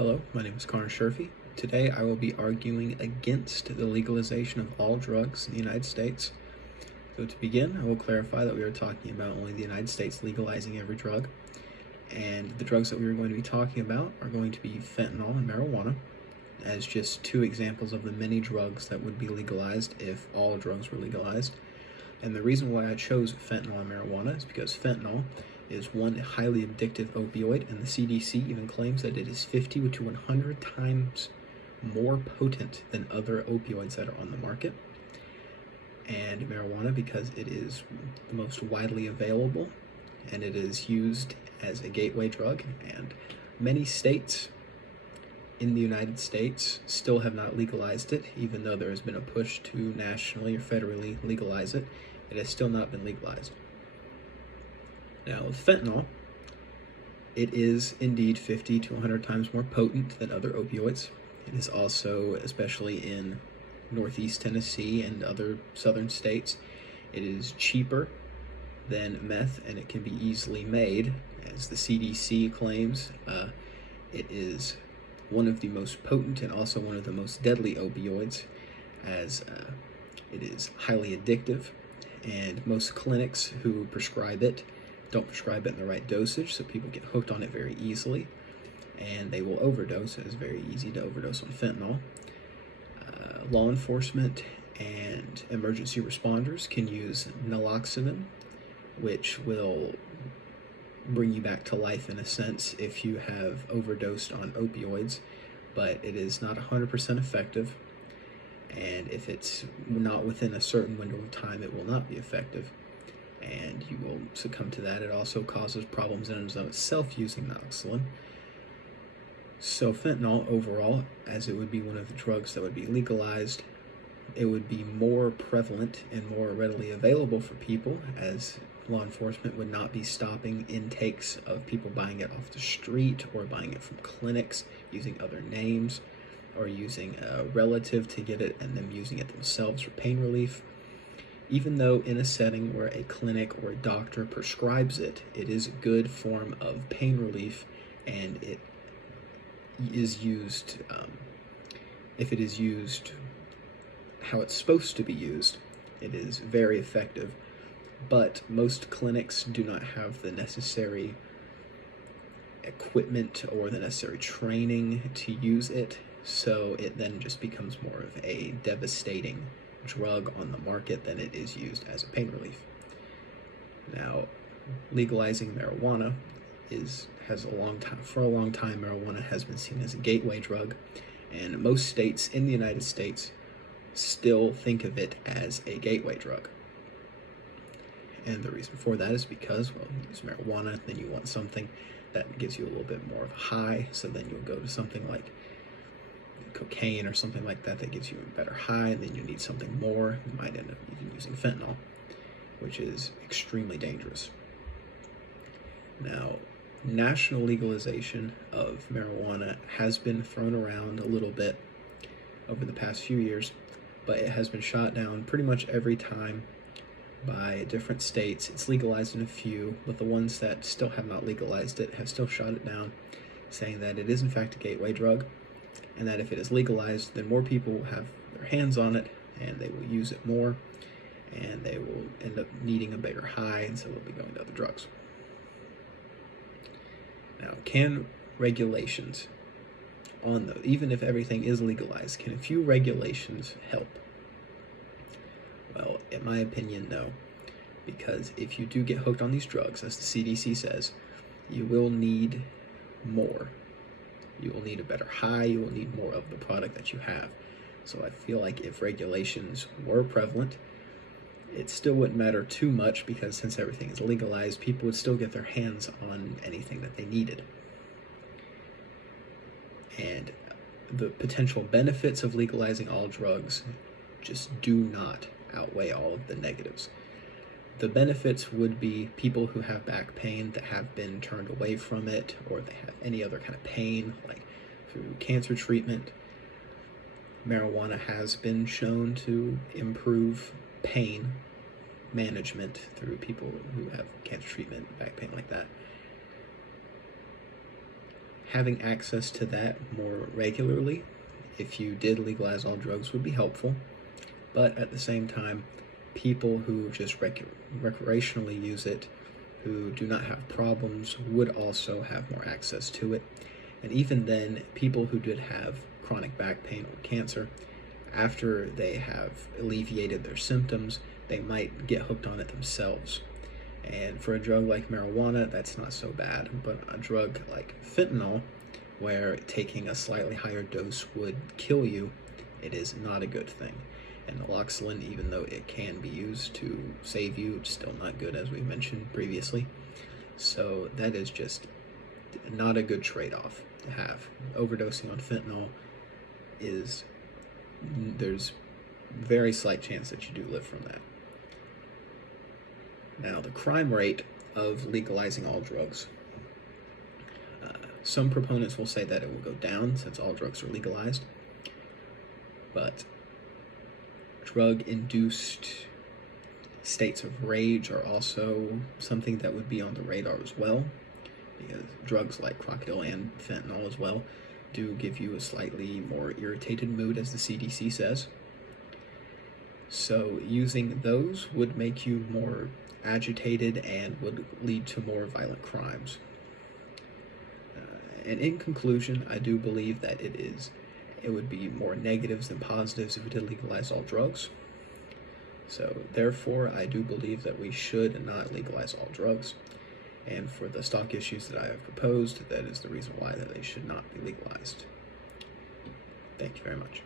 Hello, my name is Sherfey. Today I will be arguing against the legalization of all drugs in the United States. So to begin, I will clarify that we are talking about only the United States legalizing every drug, and the drugs that we are going to be talking about are going to be fentanyl and marijuana, as just two examples of the many drugs that would be legalized if all drugs were legalized. And the reason why I chose fentanyl and marijuana is because fentanyl is one highly addictive opioid, and the CDC even claims that it is 50 to 100 times more potent than other opioids that are on the market. And marijuana because it is the most widely available, and it is used as a gateway drug, and many states in the United States still have not legalized it, even though there has been a push to nationally or federally legalize it. It has still not been legalized. Now, with fentanyl, it is indeed 50 to 100 times more potent than other opioids. It is also, especially in Northeast Tennessee and other southern states, it is cheaper than meth, and it can be easily made. As the CDC claims, it is one of the most potent and also one of the most deadly opioids, as it is highly addictive, and most clinics who prescribe it don't prescribe it in the right dosage, so people get hooked on it very easily, and they will overdose. It is very easy to overdose on fentanyl. Law enforcement and emergency responders can use naloxone, which will bring you back to life in a sense if you have overdosed on opioids, but it is not 100% effective, and if it's not within a certain window of time, it will not be effective, and you will succumb to that. It also causes problems in and of itself using naloxone. So fentanyl overall, as it would be one of the drugs that would be legalized, it would be more prevalent and more readily available for people, as law enforcement would not be stopping intakes of people buying it off the street or buying it from clinics using other names, or using a relative to get it and them using it themselves for pain relief. Even though in a setting where a clinic or a doctor prescribes it, it is a good form of pain relief, and it is used, if it is used how it's supposed to be used, it is very effective. But most clinics do not have the necessary equipment or the necessary training to use it, so it then just becomes more of a devastating drug on the market than it is used as a pain relief. Now, legalizing marijuana has a long time. For a long time, marijuana has been seen as a gateway drug, and most states in the United States still think of it as a gateway drug. And the reason for that is because, well, you use marijuana, then you want something that gives you a little bit more of a high, so then you'll go to something like cocaine or something like that that gives you a better high, and then you need something more. You might end up even using fentanyl, which is extremely dangerous. Now, national legalization of marijuana has been thrown around a little bit over the past few years, but it has been shot down pretty much every time by different states. It's legalized in a few, but the ones that still have not legalized it have still shot it down, saying that it is in fact a gateway drug, and that if it is legalized, then more people will have their hands on it, and they will use it more, and they will end up needing a bigger high, and so they'll be going to other drugs. Now, can regulations on those, even if everything is legalized, can a few regulations help? Well, in my opinion, no. Because if you do get hooked on these drugs, as the CDC says, you will need more. You will need a better high, you will need more of the product that you have. So I feel like if regulations were prevalent, it still wouldn't matter too much, because since everything is legalized, people would still get their hands on anything that they needed. And the potential benefits of legalizing all drugs just do not outweigh all of the negatives. The benefits would be people who have back pain that have been turned away from it, or they have any other kind of pain, like through cancer treatment. Marijuana has been shown to improve pain management through people who have cancer treatment, back pain like that. having access to that more regularly, if you did legalize all drugs, would be helpful. But at the same time, people who just recreationally use it, who do not have problems, would also have more access to it. And even then, people who did have chronic back pain or cancer, after they have alleviated their symptoms, they might get hooked on it themselves. And for a drug like marijuana, that's not so bad. But a drug like fentanyl, where taking a slightly higher dose would kill you, it is not a good thing. And naloxone, even though it can be used to save you, it's still not good, as we mentioned previously. So that is just not a good trade-off to have. Overdosing on fentanyl there's very slight chance that you do live from that. Now, the crime rate of legalizing all drugs. Some proponents will say that it will go down since all drugs are legalized, but drug-induced states of rage are also something that would be on the radar as well, because drugs like crocodile and fentanyl as well do give you a slightly more irritated mood, as the CDC says. So using those would make you more agitated and would lead to more violent crimes. And in conclusion, I do believe that it would be more negatives than positives if we did legalize all drugs. So therefore, I do believe that we should not legalize all drugs. And for the stock issues that I have proposed, that is the reason why that they should not be legalized. Thank you very much.